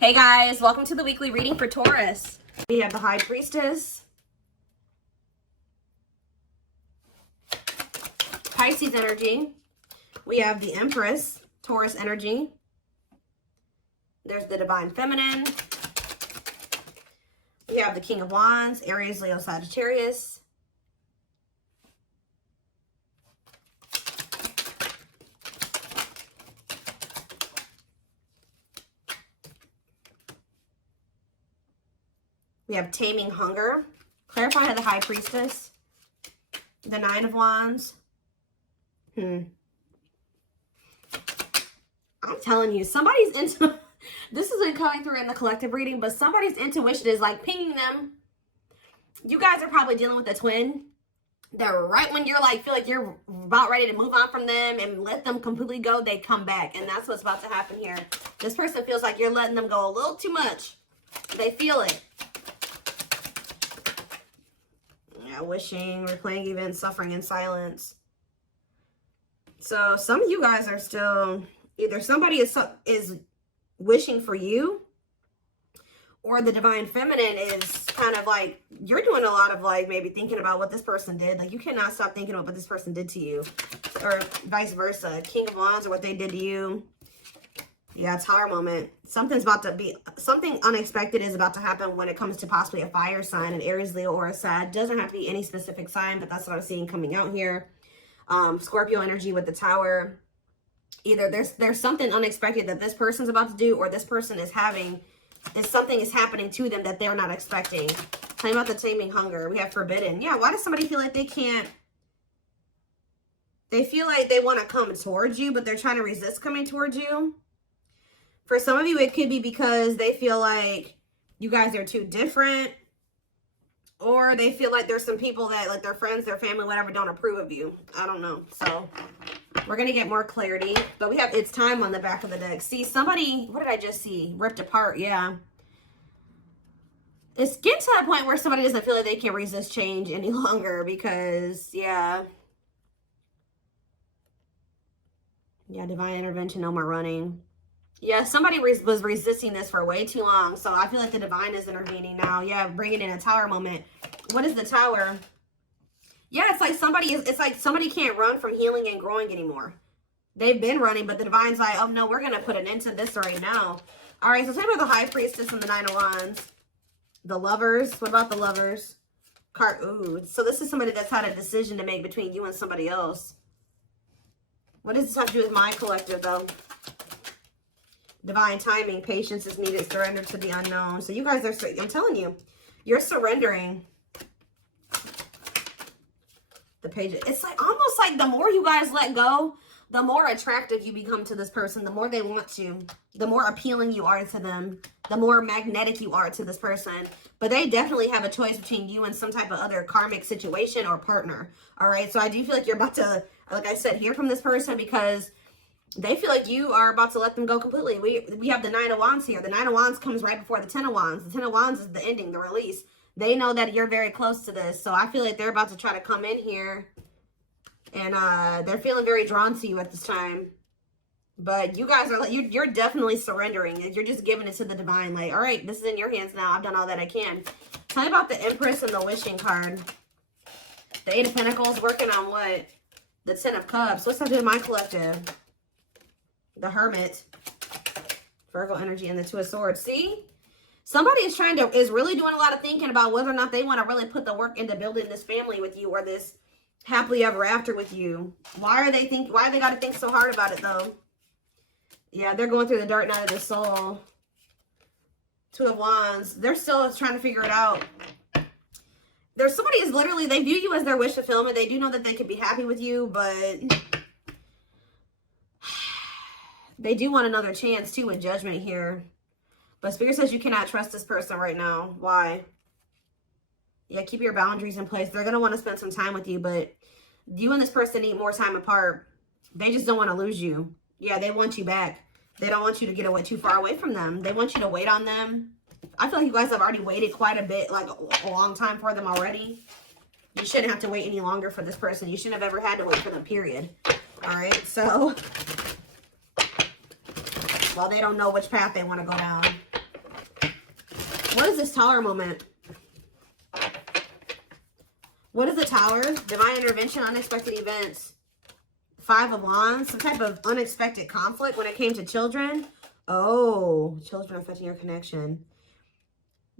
Hey guys, welcome to the weekly reading for Taurus. We have the High Priestess, Pisces energy. We have the Empress, Taurus energy. There's the Divine Feminine. We have the King of Wands, Aries, Leo, Sagittarius. We have Taming Hunger. Clarify the High Priestess. The Nine of Wands. I'm telling you, somebody's into... This isn't coming through in the collective reading, but somebody's intuition is like pinging them. You guys are probably dealing with a twin that right when you're like, feel like you're about ready to move on from them and let them completely go, they come back. And that's what's about to happen here. This person feels like you're letting them go a little too much. They feel it. Yeah, wishing, replaying events, suffering in silence. So some of you guys are still, either somebody is wishing for you, or the Divine Feminine is kind of like, you're doing a lot of like maybe thinking about what this person did. Like you cannot stop thinking about what this person did to you, or vice versa. King of Wands or what they did to you. Yeah, Tower moment. Something unexpected is about to happen when it comes to possibly a fire sign, an Aries, Leo, or a Sag. Doesn't have to be any specific sign, but that's what I'm seeing coming out here. Scorpio energy with the Tower. Either there's something unexpected that this person's about to do, or this person is having, something is happening to them that they're not expecting. Tell me about the Taming Hunger. We have Forbidden. Yeah, why does somebody feel like they can't? They feel like they want to come towards you, but they're trying to resist coming towards you. For some of you, it could be because they feel like you guys are too different, or they feel like there's some people that, like their friends, their family, whatever, don't approve of you. I don't know. So we're going to get more clarity, but we have It's Time on the back of the deck. See, somebody, what did I just see? Ripped apart. Yeah. It's getting to that point where somebody doesn't feel like they can resist change any longer because, yeah. Yeah, divine intervention, no more running. Yeah, somebody was resisting this for way too long. So I feel like the divine is intervening now. Yeah, bringing in a Tower moment. What is the Tower? Yeah, it's like somebody can't run from healing and growing anymore. They've been running, but the divine's like, oh no, we're going to put an end to this right now. All right, so talk about the High Priestess and the Nine of Wands. The Lovers. What about the Lovers? Ooh, so this is somebody that's had a decision to make between you and somebody else. What does this have to do with my collective, though? Divine timing, patience is needed, surrender to the unknown. So you guys are, I'm telling you, you're surrendering. The Page, it's like almost like the more you guys let go, the more attractive you become to this person, the more they want you, the more appealing you are to them, the more magnetic you are to this person. But they definitely have a choice between you and some type of other karmic situation or partner. All right, so I do feel like you're about to, like I said, hear from this person because they feel like you are about to let them go completely. We have the Nine of Wands here. The Nine of Wands comes right before the Ten of Wands. The Ten of Wands is the ending, the release. They know that you're very close to this. So I feel like they're about to try to come in here. And they're feeling very drawn to you at this time. But you guys are, you're definitely surrendering. You're just giving it to the divine. Like, all right, this is in your hands now. I've done all that I can. Tell me about the Empress and the Wishing card. The Eight of Pentacles working on what? The Ten of Cups. What's that do in my collective? The Hermit, Virgo energy, and the Two of Swords. See, somebody is really doing a lot of thinking about whether or not they want to really put the work into building this family with you or this happily ever after with you. Why they got to think so hard about it though? Yeah, they're going through the dark night of the soul. Two of Wands. They're still trying to figure it out. There's somebody is literally, they view you as their wish fulfillment. They do know that they could be happy with you, but they do want another chance, too, with Judgment here. But Spirit says you cannot trust this person right now. Why? Yeah, keep your boundaries in place. They're going to want to spend some time with you, but you and this person need more time apart. They just don't want to lose you. Yeah, they want you back. They don't want you to get away too far away from them. They want you to wait on them. I feel like you guys have already waited quite a bit, like a long time for them already. You shouldn't have to wait any longer for this person. You shouldn't have ever had to wait for them, period. All right, so... well, they don't know which path they want to go down. What is this Tower moment? What is the Tower? Divine intervention, unexpected events. 5 of Wands, some type of unexpected conflict when it came to children. Oh, children affecting your connection.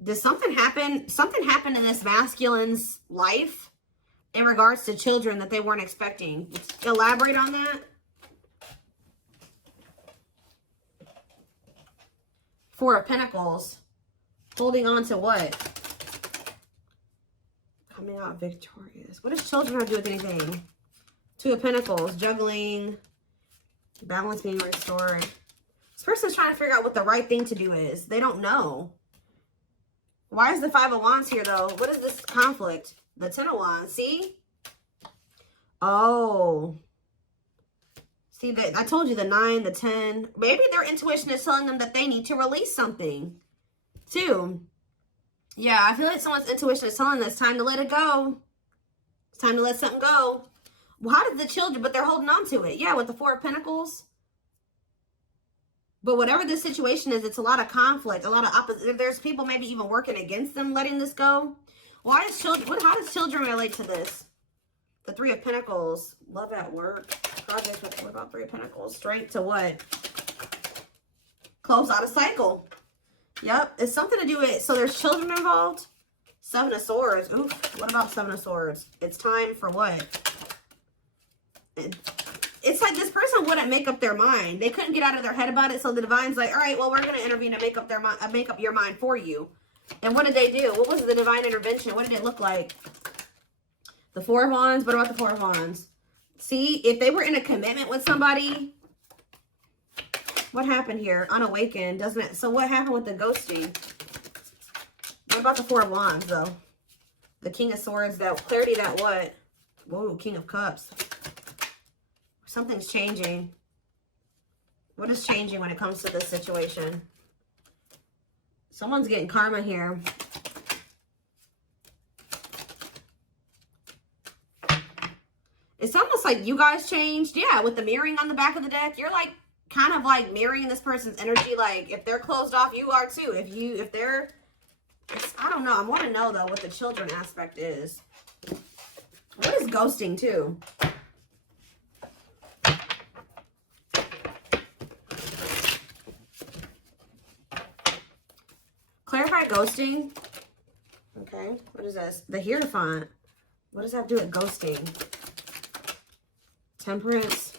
Did something happen? Something happened in this masculine's life in regards to children that they weren't expecting. Elaborate on that. 4 of Pentacles. Holding on to what? Coming out victorious. What does children have to do with anything? 2 of Pentacles. Juggling. Balance being restored. This person's trying to figure out what the right thing to do is. They don't know. Why is the 5 of Wands here, though? What is this conflict? The 10 of Wands. See? Oh. See, I told you the 9, the 10. Maybe their intuition is telling them that they need to release something. 2. Yeah, I feel like someone's intuition is telling them it's time to let it go. It's time to let something go. Well, how did the children, but they're holding on to it. Yeah, with the 4 of Pentacles. But whatever this situation is, it's a lot of conflict, a lot of opposite. There's people maybe even working against them letting this go. Why is children, how does children relate to this? The 3 of Pentacles. Love at work. Projects with, what about 3 of Pentacles? Strength to what? Close out a cycle. Yep. It's something to do with, so there's children involved. 7 of Swords. Oof. What about 7 of Swords? It's time for what? It's like this person wouldn't make up their mind. They couldn't get out of their head about it. So the divine's like, all right, well, we're going to intervene and make up their mind, make up your mind for you. And what did they do? What was the divine intervention? What did it look like? The 4 of Wands. What about the 4 of Wands? See, if they were in a commitment with somebody, what happened here? Unawakened, doesn't it? So what happened with the ghosting? What about the 4 of Wands, though? The King of Swords, that clarity, that what? Whoa, King of Cups. Something's changing. What is changing when it comes to this situation? Someone's getting karma here. It's almost like you guys changed. Yeah, with the mirroring on the back of the deck. You're like, kind of like mirroring this person's energy. Like, if they're closed off, you are too. If they're, I don't know. I want to know, though, what the children aspect is. What is ghosting, too? Clarify ghosting. Okay. What is this? The Hierophant. What does that do with ghosting? Temperance.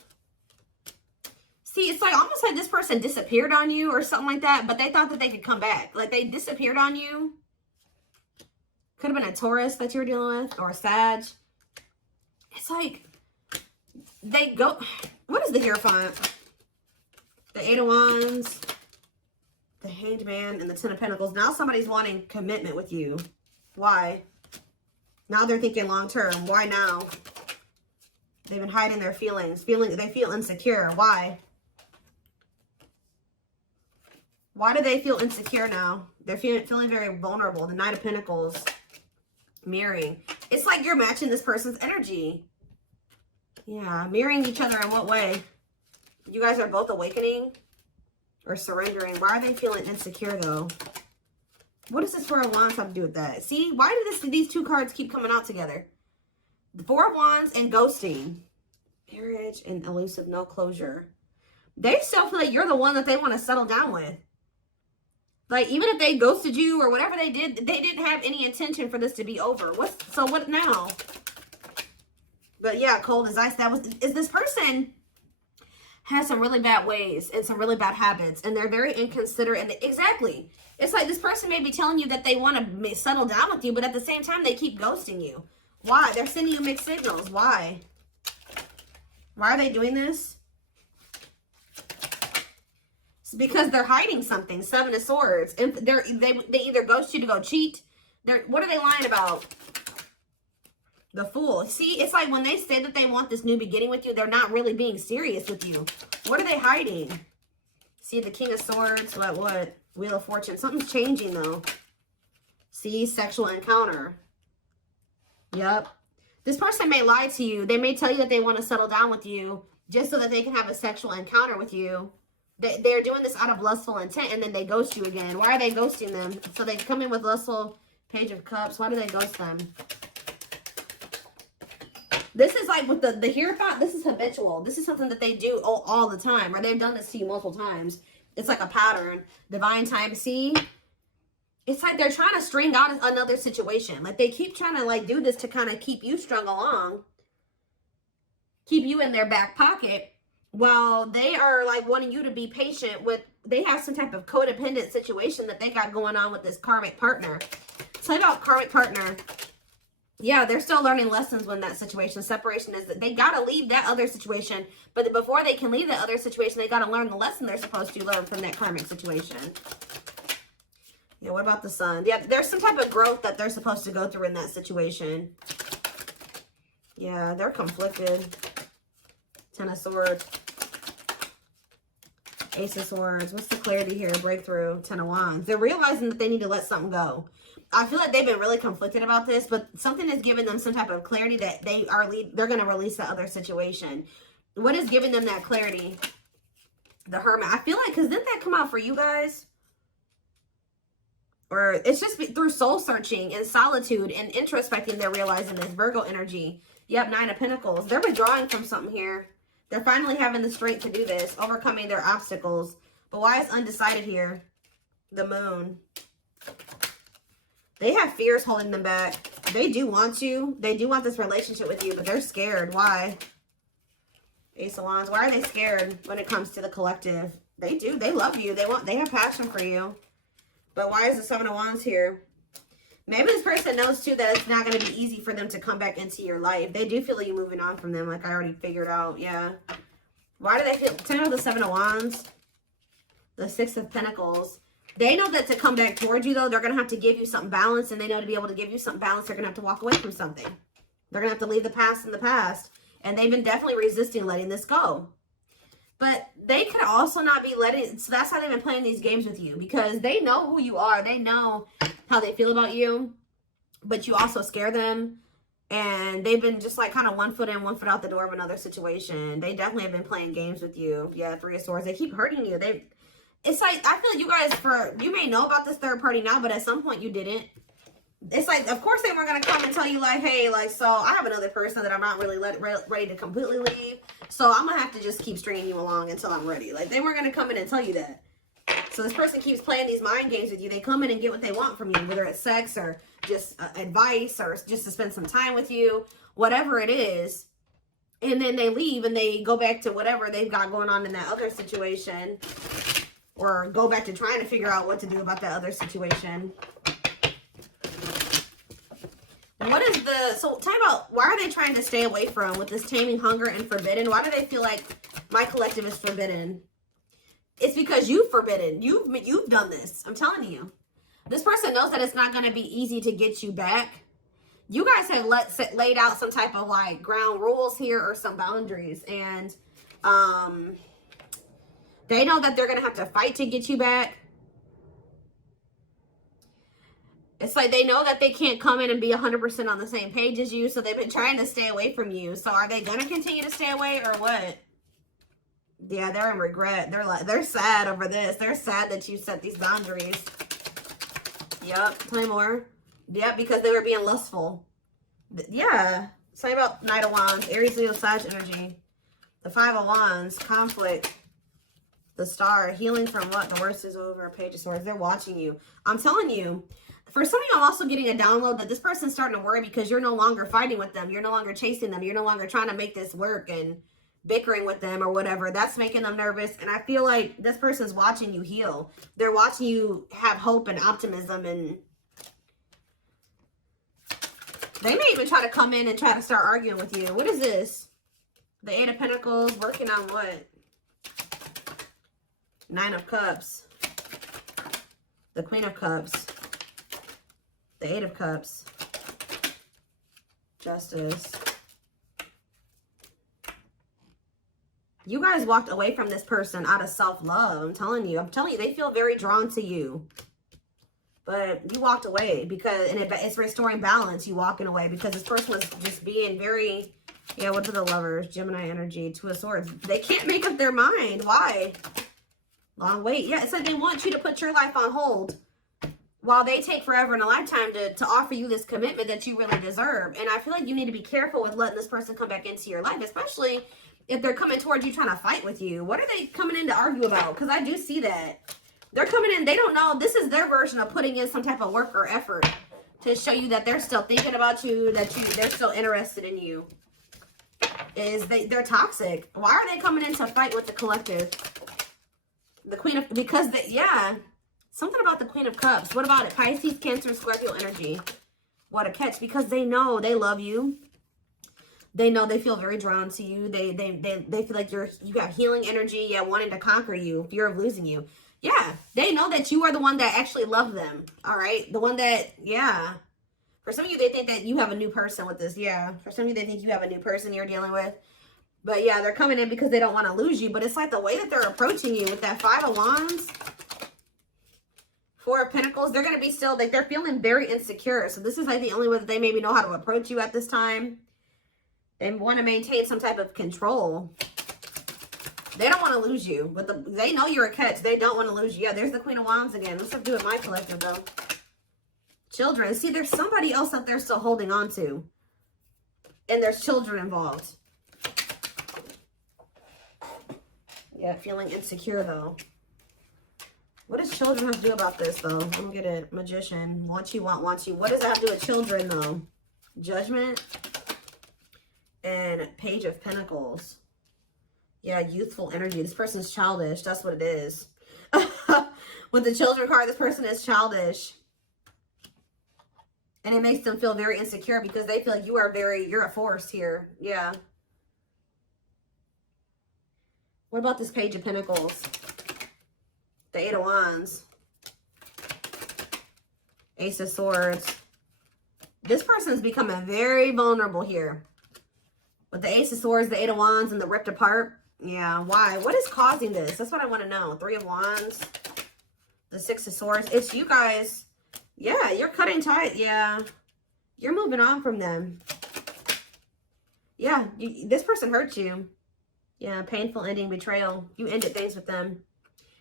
See, it's like almost like this person disappeared on you or something like that, but they thought that they could come back. Like they disappeared on you. Could have been a Taurus that you were dealing with or a Sag. It's like they go. What is the Hierophant? The 8 of Wands. The Hanged Man and the 10 of Pentacles. Now somebody's wanting commitment with you. Why? Now they're thinking long term. Why now? They've been hiding their feelings. They feel insecure. Why? Why do they feel insecure now? They're feeling very vulnerable. The Knight of Pentacles. Mirroring. It's like you're matching this person's energy. Yeah. Mirroring each other in what way? You guys are both awakening or surrendering. Why are they feeling insecure, though? What does this 4 of Wands have to do with that? See, why do these 2 cards keep coming out together? The 4 of Wands and ghosting. Marriage and elusive, no closure. They still feel like you're the one that they want to settle down with. Like, even if they ghosted you or whatever they didn't have any intention for this to be over. So what now? But yeah, cold as ice. Is this person has some really bad ways and some really bad habits, and they're very inconsiderate. And exactly, it's like this person may be telling you that they want to settle down with you, but at the same time, they keep ghosting you. Why? They're sending you mixed signals. Why? Why are they doing this? It's because they're hiding something. 7 of Swords. And they either ghost you to go cheat. What are they lying about? The Fool. See, it's like when they say that they want this new beginning with you, they're not really being serious with you. What are they hiding? See, the King of Swords. What? Wheel of Fortune. Something's changing, though. See, sexual encounter. Yep. This person may lie to you. They may tell you that they want to settle down with you just so that they can have a sexual encounter with you. They're doing this out of lustful intent, and then they ghost you again. Why are they ghosting them? So they come in with lustful Page of Cups. Why do they ghost them? This is like with the here thought. This is habitual. This is something that they do all the time, or they've done this to you multiple times. It's like a pattern. Divine time. See? It's like they're trying to string out another situation. Like they keep trying to like do this to kind of keep you strung along. Keep you in their back pocket. While they are like wanting you to be patient with, they have some type of codependent situation that they got going on with this karmic partner. Tell me about karmic partner. Yeah, they're still learning lessons when that situation. Separation is that they got to leave that other situation. But before they can leave that other situation, they got to learn the lesson they're supposed to learn from that karmic situation. Yeah, what about the Sun? Yeah, there's some type of growth that they're supposed to go through in that situation. Yeah, they're conflicted. Ten of Swords. Ace of Swords. What's the clarity here? Breakthrough. Ten of Wands. They're realizing that they need to let something go. I feel like they've been really conflicted about this, but something is giving them some type of clarity that they're going to release the other situation. What is giving them that clarity? The Hermit. I feel like, because didn't that come out for you guys? Or it's just through soul searching and solitude and introspecting, they're realizing this. Virgo energy. Yep, Nine of Pentacles. They're withdrawing from something here. They're finally having the strength to do this, overcoming their obstacles. But why is undecided here? The Moon. They have fears holding them back. They do want you. They do want this relationship with you, but they're scared. Why? Ace of Wands. Why are they scared when it comes to the collective? They do. They love you. They have passion for you. But why is the Seven of Wands here? Maybe this person knows too that it's not going to be easy for them to come back into your life. They do feel like you moving on from them, like I already figured out. Yeah. Why do they feel? Tell me about the Seven of Wands. The Six of Pentacles. They know that to come back towards you, though, they're going to have to give you something balanced. And they know to be able to give you something balanced, they're going to have to walk away from something. They're going to have to leave the past in the past. And they've been definitely resisting letting this go. But they could also not be letting... So that's how they've been playing these games with you. Because they know who you are. They know how they feel about you. But you also scare them. And they've been just like kind of one foot in, one foot out the door of another situation. They definitely have been playing games with you. Yeah, Three of Swords. They keep hurting you. It's like, I feel like you guys, you may know about this third party now, but at some point you didn't. It's like, of course they weren't going to come and tell you like, hey, like, so I have another person that I'm not really ready to completely leave. So I'm going to have to just keep stringing you along until I'm ready. Like, they weren't going to come in and tell you that. So this person keeps playing these mind games with you. They come in and get what they want from you, whether it's sex or just advice or just to spend some time with you, whatever it is. And then they leave and they go back to whatever they've got going on in that other situation. Or go back to trying to figure out what to do about that other situation. What is so tell me about, why are they trying to stay away from with this Taming Hunger and Forbidden? Why do they feel like my collective is forbidden? It's because you've forbidden. You've done this. I'm telling you. This person knows that it's not going to be easy to get you back. You guys have laid out some type of like ground rules here or some boundaries. And they know that they're going to have to fight to get you back. It's like they know that they can't come in and be 100% on the same page as you. So they've been trying to stay away from you. So are they going to continue to stay away or what? Yeah, they're in regret. They're sad over this. They're sad that you set these boundaries. Yep. Tell me more. Yep, because they were being lustful. Yeah. Say about Knight of Wands. Aries, Leo, Sag energy. The Five of Wands. Conflict. The Star. Healing from what? The worst is over. Page of Swords. They're watching you. I'm telling you. For some of you, I'm also getting a download that this person's starting to worry because you're no longer fighting with them. You're no longer chasing them. You're no longer trying to make this work and bickering with them or whatever. That's making them nervous. And I feel like this person's watching you heal. They're watching you have hope and optimism. And they may even try to come in and try to start arguing with you. What is this? The Eight of Pentacles. Working on what? Nine of Cups. The Queen of Cups. The Eight of Cups. Justice. You guys walked away from this person out of self-love. I'm telling you, they feel very drawn to you. But you walked away because, and it's restoring balance, you walking away, because this person was just being very, yeah, what are the Lovers? Gemini energy, Two of Swords. They can't make up their mind. Why? Long wait. Yeah, it's like they want you to put your life on hold while they take forever in a lifetime to offer you this commitment that you really deserve. And I feel like you need to be careful with letting this person come back into your life, especially if they're coming towards you trying to fight with you. What are they coming in to argue about? Because I do see that. They're coming in, they don't know. This is their version of putting in some type of work or effort to show you that they're still thinking about you, that they're still interested in you. They're toxic. Why are they coming in to fight with the collective? The Queen of, because yeah, something about the Queen of Cups. What about it? Pisces, Cancer, Scorpio energy. What a catch, because they know they love you. They know they feel very drawn to you. They feel like you got healing energy, yeah, wanting to conquer you, fear of losing you. Yeah, they know that you are the one that actually loved them. All right, the one that, yeah. For some of you, they think that you have a new person with this. Yeah, for some of you, they think you have a new person you're dealing with. But yeah, they're coming in because they don't want to lose you. But it's like the way that they're approaching you with that 5 of Wands, 4 of Pentacles, they're going to be still, like, they're feeling very insecure. So this is like the only way that they maybe know how to approach you at this time. They want to maintain some type of control. They don't want to lose you. But they know you're a catch. They don't want to lose you. Yeah, there's the Queen of Wands again. What's up to do with my collective, though? Children. See, there's somebody else up there still holding on to. And there's children involved. Yeah, feeling insecure, though. What does children have to do about this, though? Let me get it. Magician. Want you, want you. What does that have to do with children, though? Judgment. And Page of Pentacles. Yeah, youthful energy. This person's childish. That's what it is. With the children card, this person is childish. And it makes them feel very insecure because they feel like you're a force here. Yeah. What about this Page of Pentacles? The 8 of Wands. Ace of Swords. This person's becoming very vulnerable here. With the Ace of Swords, the 8 of Wands, and the ripped apart. Yeah, why? What is causing this? That's what I want to know. 3 of Wands. The 6 of Swords. It's you guys. Yeah, you're cutting tight. Yeah. You're moving on from them. Yeah, this person hurt you. Yeah, painful ending, betrayal. You ended things with them.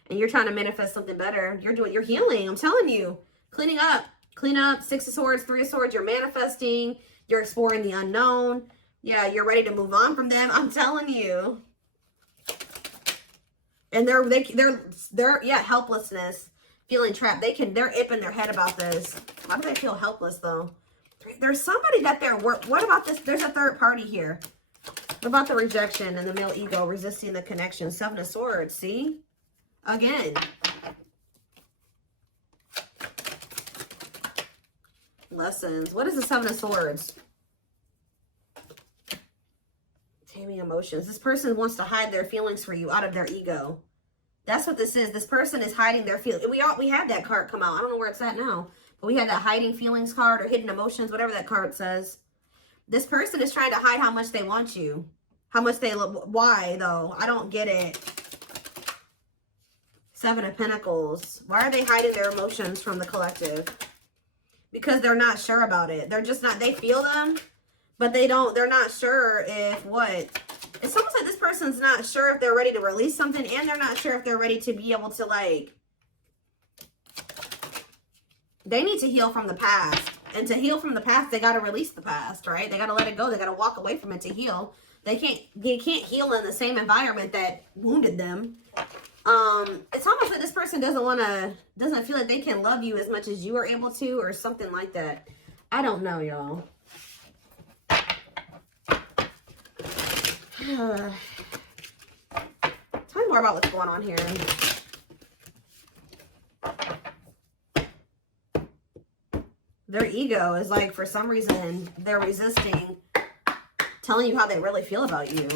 And you're trying to manifest something better. You're healing. I'm telling you. Cleaning up. Clean up. 6 of Swords, 3 of Swords. You're manifesting. You're exploring the unknown. Yeah, you're ready to move on from them. I'm telling you. And they're yeah, helplessness. Feeling trapped. They're ipping their head about this. Why do they feel helpless, though? There's somebody that what about this? There's a third party here. What about the rejection and the male ego resisting the connection? 7 of Swords, see? Again. Lessons. What is the 7 of Swords? Taming emotions. This person wants to hide their feelings for you out of their ego. That's what this is. This person is hiding their feelings. We had that card come out. I don't know where it's at now. But we had that hiding feelings card or hidden emotions, whatever that card says. This person is trying to hide how much they want you. How much they love. Why, though? I don't get it. 7 of Pentacles. Why are they hiding their emotions from the collective? Because they're not sure about it. They're just not, they feel them, but they're not sure if what. It's almost like this person's not sure if they're ready to release something, and they're not sure if they're ready to be able to, like, they need to heal from the past. And to heal from the past, they got to release the past, right? They got to let it go. They got to walk away from it to heal. They can't heal in the same environment that wounded them. It's almost like this person doesn't feel like they can love you as much as you are able to, or something like that. I don't know, y'all. Tell me more about what's going on here. Their ego is like, for some reason, they're resisting telling you how they really feel about you.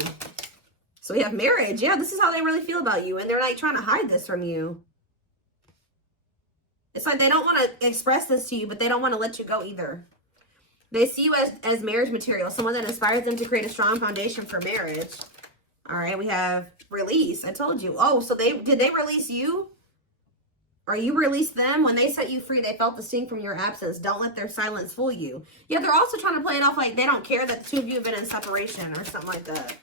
So we have marriage. Yeah, this is how they really feel about you. And they're like trying to hide this from you. It's like they don't want to express this to you, but they don't want to let you go either. They see you as marriage material, someone that inspires them to create a strong foundation for marriage. All right, we have release. I told you. Oh, so did they release you? Or you released them? When they set you free, they felt the sting from your absence. Don't let their silence fool you. Yeah, they're also trying to play it off like they don't care that the two of you have been in separation or something like that.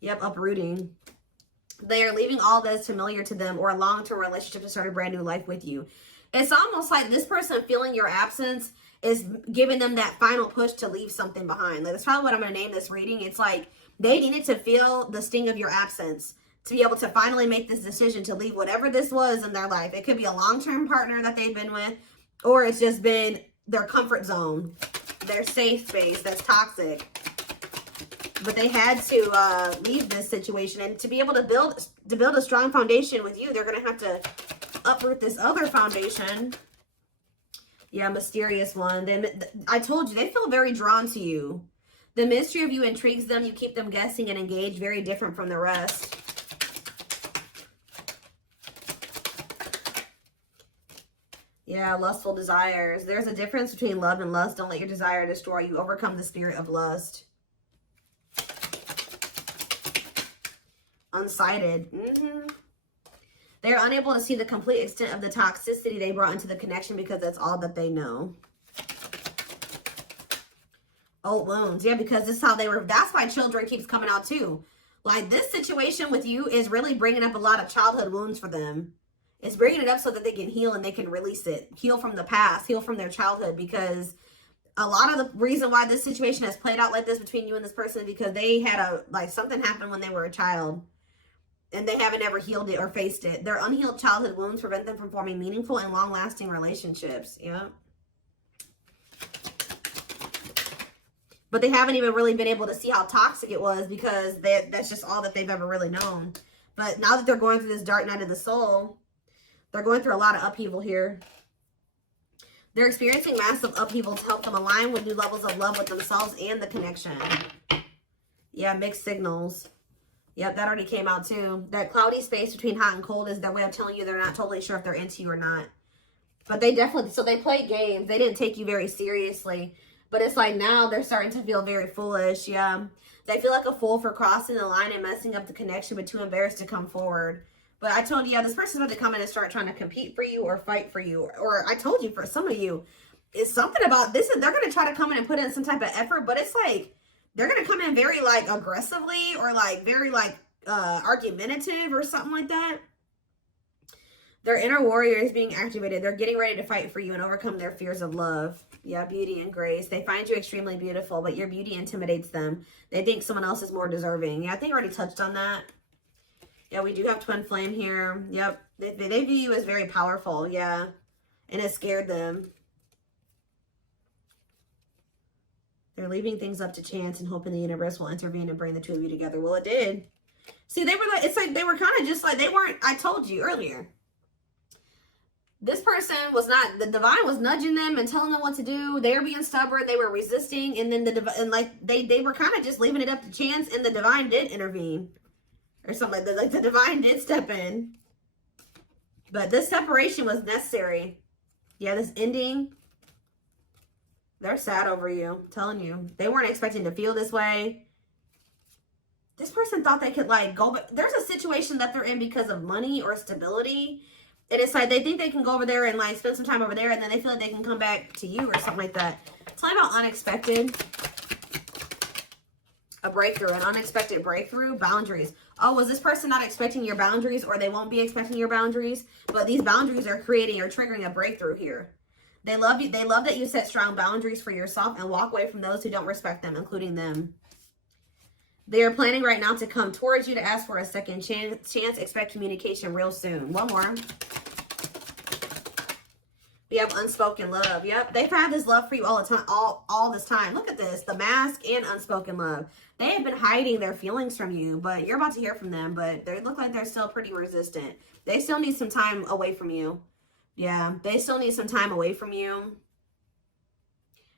Yep, uprooting. They are leaving all that is familiar to them or a long-term relationship to start a brand new life with you. It's almost like this person feeling your absence is giving them that final push to leave something behind. Like, that's probably what I'm going to name this reading. It's like they needed to feel the sting of your absence to be able to finally make this decision to leave whatever this was in their life. It could be a long-term partner that they've been with, or it's just been their comfort zone, their safe space that's toxic. But they had to leave this situation, and to be able to build a strong foundation with you, they're going to have to uproot this other foundation. Yeah, mysterious one. I told you, they feel very drawn to you. The mystery of you intrigues them. You keep them guessing and engaged, very different from the rest. Yeah, lustful desires. There's a difference between love and lust. Don't let your desire destroy you. Overcome the spirit of lust. Unsighted. They're unable to see the complete extent of the toxicity they brought into the connection because that's all that they know. Old wounds. Yeah, because this is how they were. That's why children keeps coming out too. Like, this situation with you is really bringing up a lot of childhood wounds for them. It's bringing it up so that they can heal and they can release it. Heal from the past. Heal from their childhood, because a lot of the reason why this situation has played out like this between you and this person is because they had something happened when they were a child. And they haven't ever healed it or faced it. Their unhealed childhood wounds prevent them from forming meaningful and long-lasting relationships. Yeah. But they haven't even really been able to see how toxic it was, because that's just all that they've ever really known. But now that they're going through this dark night of the soul, they're going through a lot of upheaval here. They're experiencing massive upheaval to help them align with new levels of love with themselves and the connection. Yeah, mixed signals. Yep, that already came out too. That cloudy space between hot and cold is their way of telling you they're not totally sure if they're into you or not. But they definitely, so they played games. They didn't take you very seriously. But it's like now they're starting to feel very foolish. Yeah. They feel like a fool for crossing the line and messing up the connection, but too embarrassed to come forward. But I told you, yeah, this person's about to come in and start trying to compete for you or fight for you. Or I told you, for some of you, it's something about this. They're going to try to come in and put in some type of effort, but it's like, they're going to come in very, like, aggressively or, like, very, like, argumentative or something like that. Their inner warrior is being activated. They're getting ready to fight for you and overcome their fears of love. Yeah, beauty and grace. They find you extremely beautiful, but your beauty intimidates them. They think someone else is more deserving. Yeah, I think I already touched on that. Yeah, we do have twin flame here. Yep. They view you as very powerful. Yeah. And it scared them. They're leaving things up to chance and hoping the universe will intervene and bring the two of you together. Well, it did. See, they were like, it's like they were kind of just like, they weren't, I told you earlier. This person was not, the divine was nudging them and telling them what to do. They were being stubborn. They were resisting. And then they were kind of just leaving it up to chance, and the divine did intervene. Or something like that. Like, the divine did step in. But this separation was necessary. Yeah, this ending. They're sad over you. I'm telling you. They weren't expecting to feel this way. This person thought they could, like, go. But there's a situation that they're in because of money or stability. And it's like they think they can go over there and, like, spend some time over there. And then they feel like they can come back to you or something like that. It's talking about unexpected. A breakthrough. An unexpected breakthrough. Boundaries. Oh, was this person not expecting your boundaries? Or they won't be expecting your boundaries? But these boundaries are creating or triggering a breakthrough here. They love you. They love that you set strong boundaries for yourself and walk away from those who don't respect them, including them. They are planning right now to come towards you to ask for a second chance. Expect communication real soon. One more. We have unspoken love. Yep. They've had this love for you all the time, all this time. Look at this. The mask and unspoken love. They have been hiding their feelings from you, but you're about to hear from them. But they look like they're still pretty resistant. They still need some time away from you. Yeah, they still need some time away from you.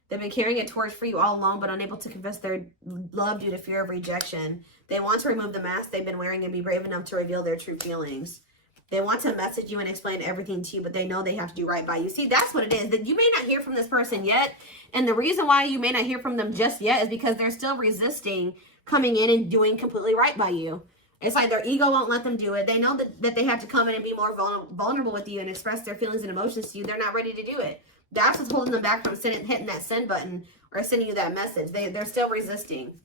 They've been carrying a torch for you all along, but unable to confess their love due to fear of rejection. They want to remove the mask they've been wearing and be brave enough to reveal their true feelings. They want to message you and explain everything to you, but they know they have to do right by you. See, that's what it is. That you may not hear from this person yet, and the reason why you may not hear from them just yet is because they're still resisting coming in and doing completely right by you. It's like their ego won't let them do it. They know that they have to come in and be more vulnerable with you and express their feelings and emotions to you. They're not ready to do it. That's what's holding them back from hitting that send button or sending you that message. They're still resisting.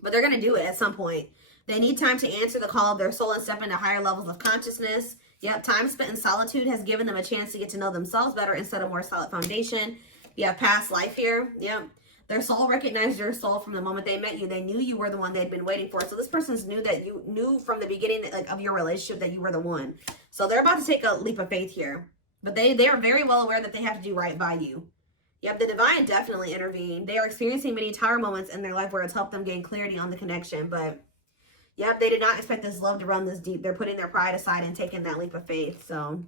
But they're going to do it at some point. They need time to answer the call of their soul and step into higher levels of consciousness. Yep, time spent in solitude has given them a chance to get to know themselves better instead of more solid foundation. You have past life here. Yep. Their soul recognized your soul from the moment they met you. They knew you were the one they'd been waiting for. So this person's knew that you knew from the beginning that, like, of your relationship that you were the one. So they're about to take a leap of faith here. But they are very well aware that they have to do right by you. Yep, the divine definitely intervened. They are experiencing many tower moments in their life where it's helped them gain clarity on the connection. But yep, they did not expect this love to run this deep. They're putting their pride aside and taking that leap of faith. So,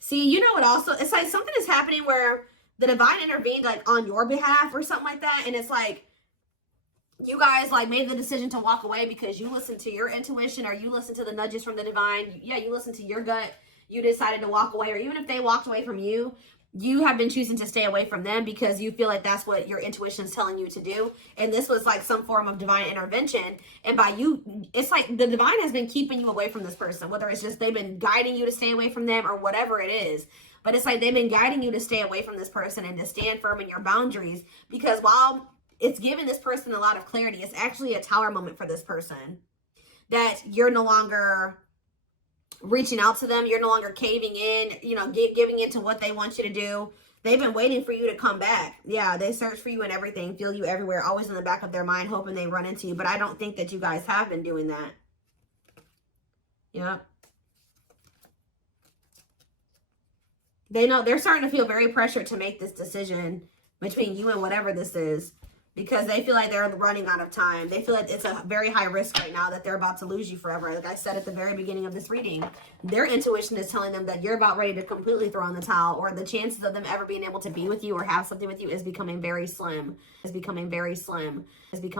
see, you know what also? It's like something is happening where the divine intervened, like, on your behalf or something like that. And it's like you guys, like, made the decision to walk away because you listened to your intuition, or you listened to the nudges from the divine. Yeah, you listened to your gut. You decided to walk away. Or even if they walked away from you, you have been choosing to stay away from them because you feel like that's what your intuition is telling you to do. And this was like some form of divine intervention. And by you, it's like the divine has been keeping you away from this person, whether it's just they've been guiding you to stay away from them or whatever it is. But it's like they've been guiding you to stay away from this person and to stand firm in your boundaries, because while it's giving this person a lot of clarity, it's actually a tower moment for this person, that you're no longer reaching out to them. You're no longer caving in, you know, giving in to what they want you to do. They've been waiting for you to come back. Yeah, they search for you and everything, feel you everywhere, always in the back of their mind, hoping they run into you. But I don't think that you guys have been doing that. Yep. They know they're starting to feel very pressured to make this decision between you and whatever this is, because they feel like they're running out of time. They feel like it's a very high risk right now that they're about to lose you forever. Like I said at the very beginning of this reading, their intuition is telling them that you're about ready to completely throw in the towel, or the chances of them ever being able to be with you or have something with you is becoming very slim. Is becoming very slim. Is becoming